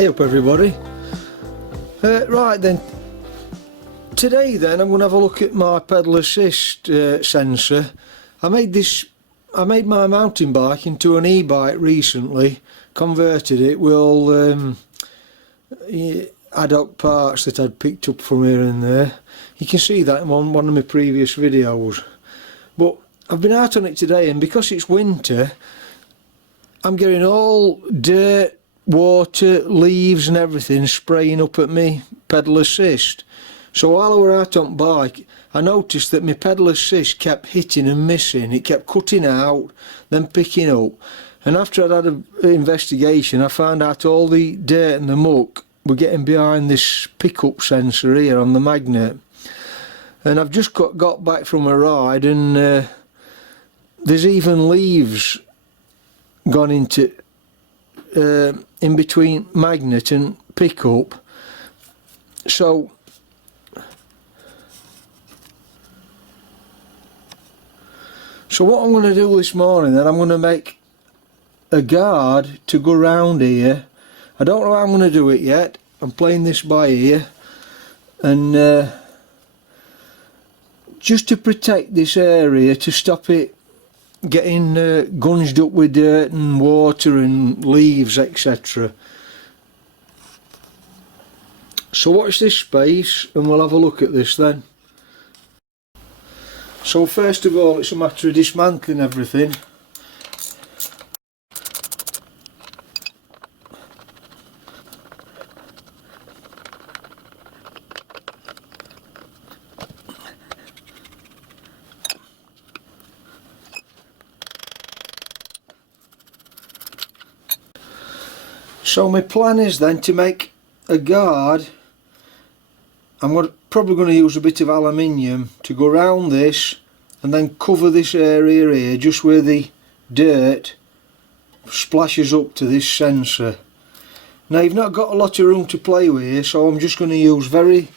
Hey up everybody. Right then, today then I'm going to have a look at my pedal assist sensor. I made my mountain bike into an e-bike recently, converted it with all ad hoc parts that I'd picked up from here and there. You can see that in one of my previous videos. But I've been out on it today, and because it's winter I'm getting all dirt, water, leaves and everything spraying up at me pedal assist. So while I were out on bike, I noticed that my pedal assist kept hitting and missing. It kept cutting out, then picking up. And after I'd had an investigation, I found out all the dirt and the muck were getting behind this pickup sensor here on the magnet. And I've just got back from a ride, and there's even leaves gone into in between magnet and pickup. So what I'm going to do this morning, then I'm going to make a guard to go round here. I don't know how I'm going to do it yet. I'm playing this by ear, and just to protect this area, to stop it getting gunged up with dirt and water and leaves, etc. So watch this space and we'll have a look at this then. So first of all, it's a matter of dismantling everything. So my plan is then to make a guard. I'm probably going to use a bit of aluminium to go around this and then cover this area here just where the dirt splashes up to this sensor. Now you've not got a lot of room to play with here, so I'm just going to use very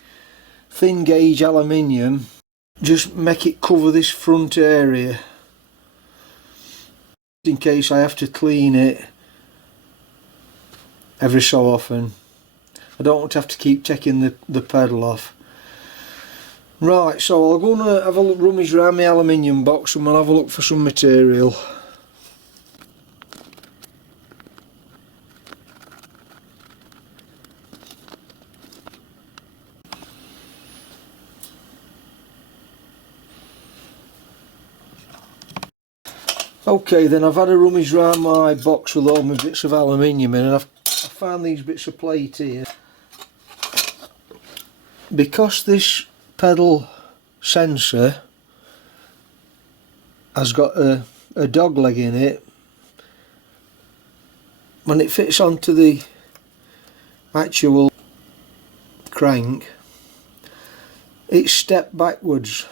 thin gauge aluminium. Just make it cover this front area in case I have to clean it every so often. I don't want to have to keep taking the pedal off. Right, so I'm going to have a look, rummage around my aluminium box, and we'll have a look for some material. Okay then, I've had a rummage around my box with all my bits of aluminium in, and I found these bits of plate here. Because this pedal sensor has got a dog leg in it, when it fits onto the actual crank, it's stepped backwards.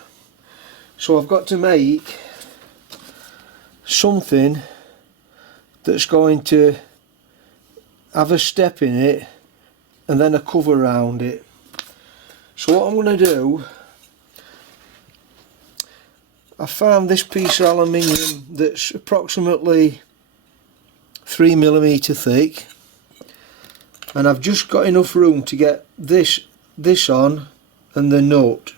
So I've got to make something that's going to have a step in it and then a cover around it. So what I'm going to do, I found this piece of aluminium that's approximately 3mm thick, and I've just got enough room to get this on and the nut.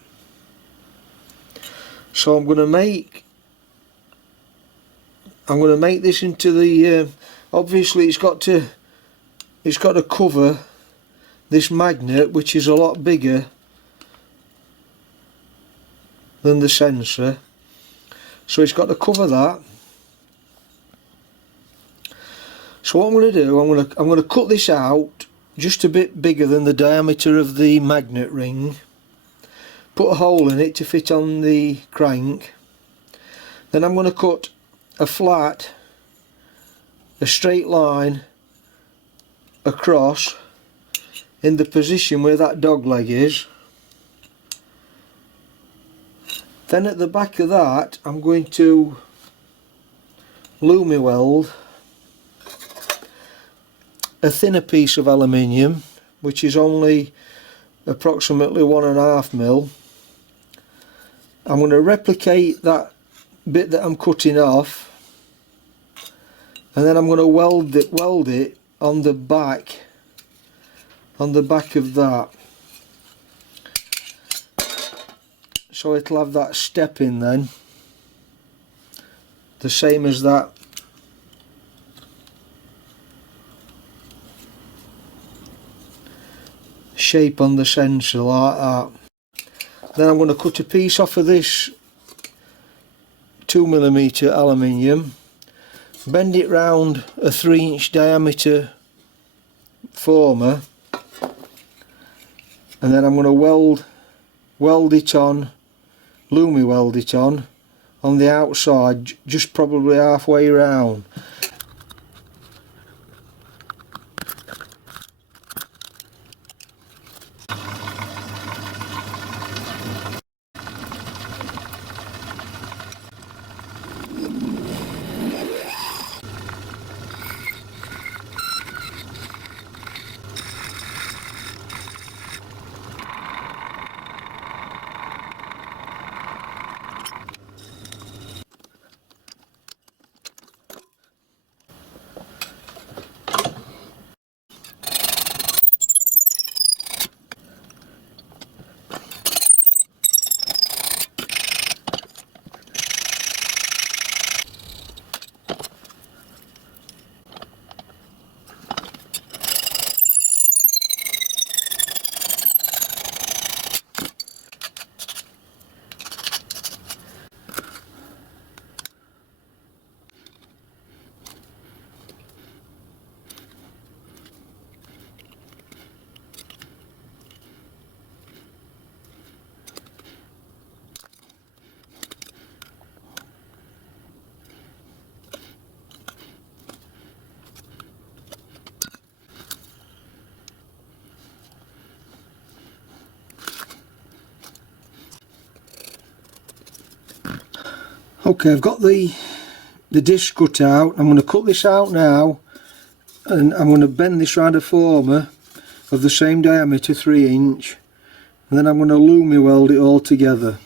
So I'm going to make this into the obviously it's got to cover this magnet, which is a lot bigger than the sensor, so it's got to cover that. So what I'm going to do, I'm going to cut this out just a bit bigger than the diameter of the magnet ring, put a hole in it to fit on the crank, then I'm going to cut a straight line across in the position where that dog leg is. Then at the back of that I'm going to lumi weld a thinner piece of aluminium, which is only approximately 1.5mm. I'm going to replicate that bit that I'm cutting off, and then I'm going to weld it on the back on the back of that, so it'll have that step in then, the same as that shape on the sensor, like that. Then I'm going to cut a piece off of this 2mm aluminium, bend it round a 3-inch diameter former, and then I'm going to weld it on, Lumi weld it on the outside, just probably halfway round. Okay, I've got the disc cut out. I'm going to cut this out now, and I'm going to bend this round a former of the same diameter, 3-inch, and then I'm going to Lumi weld it all together.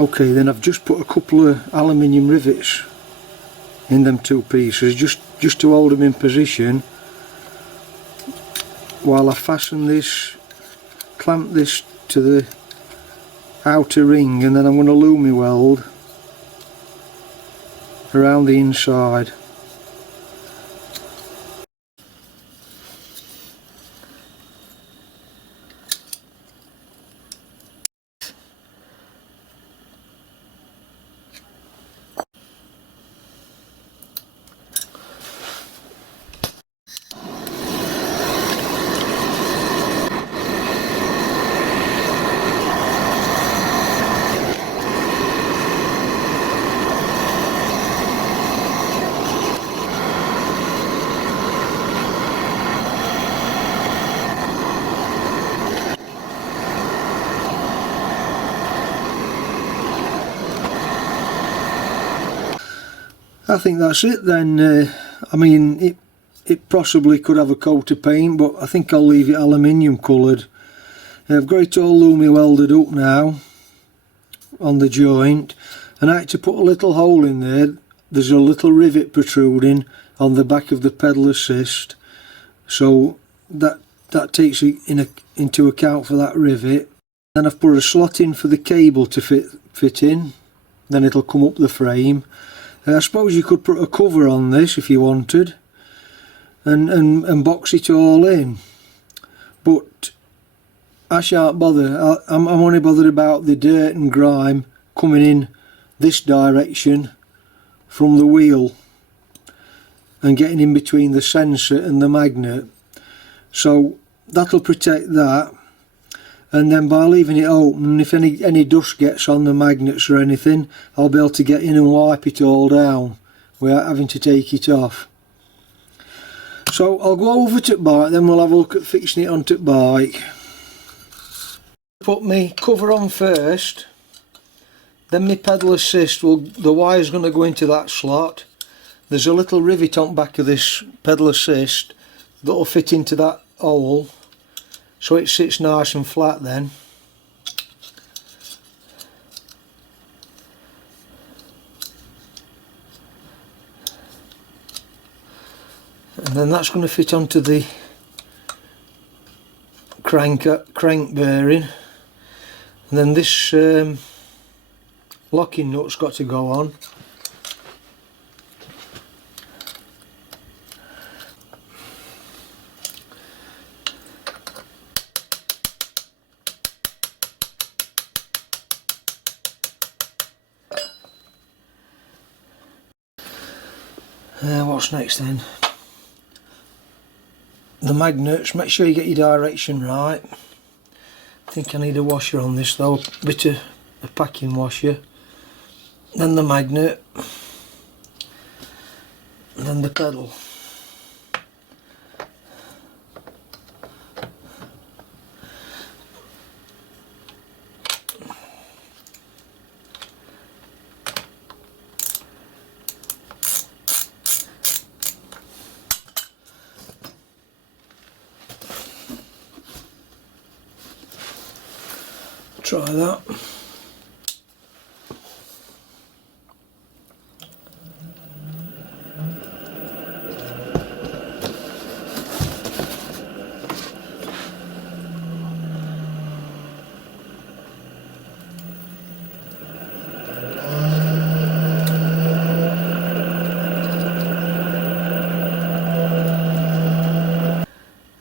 Okay, then I've just put a couple of aluminium rivets in them two pieces, just to hold them in position while I fasten this, clamp this to the outer ring, and then I'm going to Lumi weld around the inside. I think that's it then. I mean, it possibly could have a coat of paint, but I think I'll leave it aluminium coloured. I've got it all Lumi welded up now on the joint, and I had to put a little hole in there. There's a little rivet protruding on the back of the pedal assist, so that takes it into account for that rivet. Then I've put a slot in for the cable to fit in, then it'll come up the frame. I suppose you could put a cover on this if you wanted, and box it all in, but I shan't bother. I'm only bothered about the dirt and grime coming in this direction from the wheel and getting in between the sensor and the magnet, so that'll protect that. And then by leaving it open, if any dust gets on the magnets or anything, I'll be able to get in and wipe it all down without having to take it off. So I'll go over to the bike, then we'll have a look at fixing it onto the bike. Put my cover on first, then my pedal assist, the wire's going to go into that slot. there's a little rivet on the back of this pedal assist that will fit into that hole, so it sits nice and flat then. And then that's going to fit onto the crank bearing, and then this locking nut's got to go on. What's next then? The magnets, make sure you get your direction right. I think I need a washer on this though, a bit of a packing washer. Then the magnet, and then the pedal. Try that.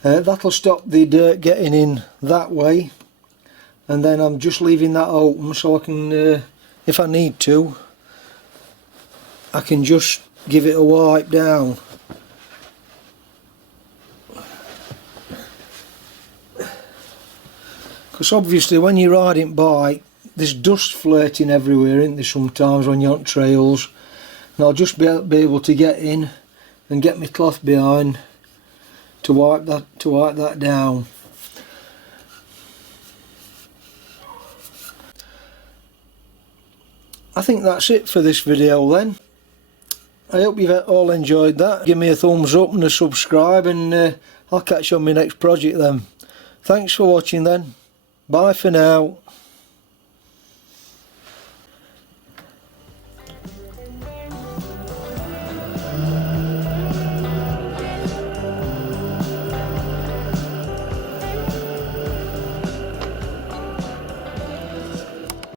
That'll stop the dirt getting in that way, and then I'm just leaving that open so I can, if I need to, I can just give it a wipe down. Because obviously when you're riding bike, there's dust floating everywhere, isn't there, sometimes when you're on trails, and I'll just be able to get in and get my cloth behind to wipe that down. I think that's it for this video then. I hope you've all enjoyed that. Give me a thumbs up and a subscribe, and I'll catch you on my next project then. Thanks for watching then. Bye for now.